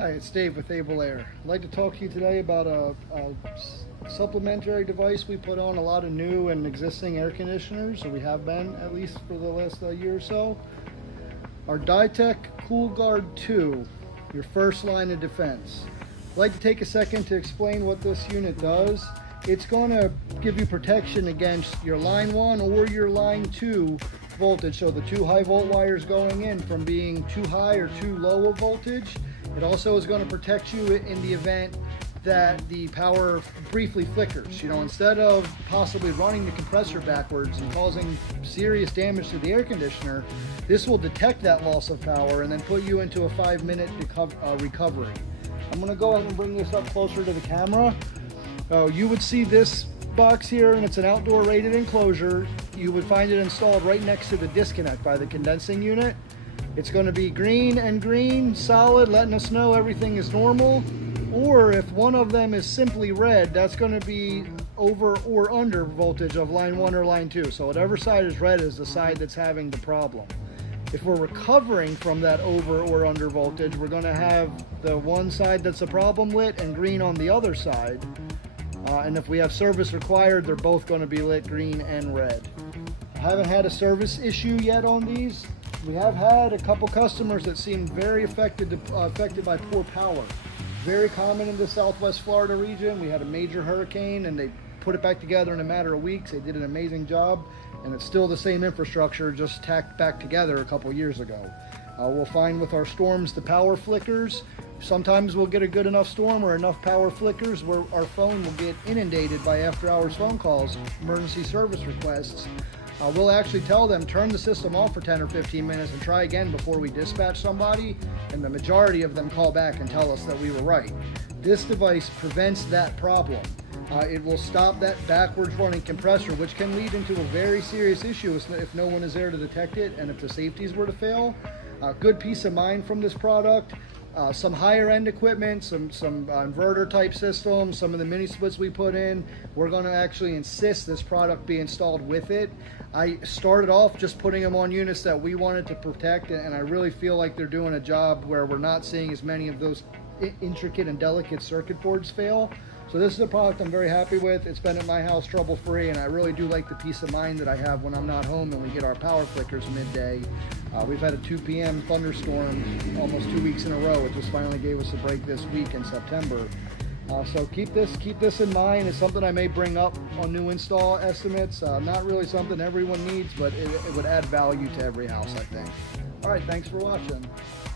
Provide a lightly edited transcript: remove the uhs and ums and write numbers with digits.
Hi, it's Dave with Able Air. I'd like to talk to you today about a supplementary device we put on a lot of new and existing air conditioners, or we have been at least for the last year or so. Our DITEK Kool Gard 2, your first line of defense. I'd like to take a second to explain what this unit does. It's going to give you protection against your line 1 or your line 2 voltage, so the 2 high volt wires going in from being too high or too low of voltage. It also is going to protect you in the event that the power briefly flickers. You know, instead of possibly running the compressor backwards and causing serious damage to the air conditioner, this will detect that loss of power and then put you into a 5-minute recovery. I'm going to go ahead and bring this up closer to the camera. You would see this box here, and it's an outdoor rated enclosure. You would find it installed right next to the disconnect by the condensing unit. It's going to be green and green, solid, letting us know everything is normal. Or if one of them is simply red, that's going to be over or under voltage of line 1 or line 2. So whatever side is red is the side that's having the problem. If we're recovering from that over or under voltage, we're going to have the one side that's a problem lit and green on the other side. And if we have service required, they're both going to be lit green and red. I haven't had a service issue yet on these. We have had a couple customers that seemed very affected by poor power. Very common in the Southwest Florida region. We had a major hurricane and they put it back together in a matter of weeks. They did an amazing job, and it's still the same infrastructure, just tacked back together a couple years ago. We'll find with our storms the power flickers. Sometimes we'll get a good enough storm or enough power flickers where our phone will get inundated by after-hours phone calls, emergency service requests. We'll actually tell them, turn the system off for 10 or 15 minutes and try again before we dispatch somebody, and the majority of them call back and tell us that we were right. This device prevents that problem. It will stop that backwards running compressor, which can lead into a very serious issue if no one is there to detect it and if the safeties were to fail. Good peace of mind from this product. Some higher end equipment, some inverter type systems, some of the mini splits we put in, we're going to actually insist this product be installed with it. I started off just putting them on units that we wanted to protect, and I really feel like they're doing a job where we're not seeing as many of those intricate and delicate circuit boards fail. So this is a product I'm very happy with. It's been at my house trouble free, and I really do like the peace of mind that I have when I'm not home and we get our power flickers midday. We've had a 2 p.m. thunderstorm almost 2 weeks in a row. It just finally gave us a break this week in September. So keep this in mind. It's something I may bring up on new install estimates. Not really something everyone needs, but it would add value to every house, I think. All right, thanks for watching.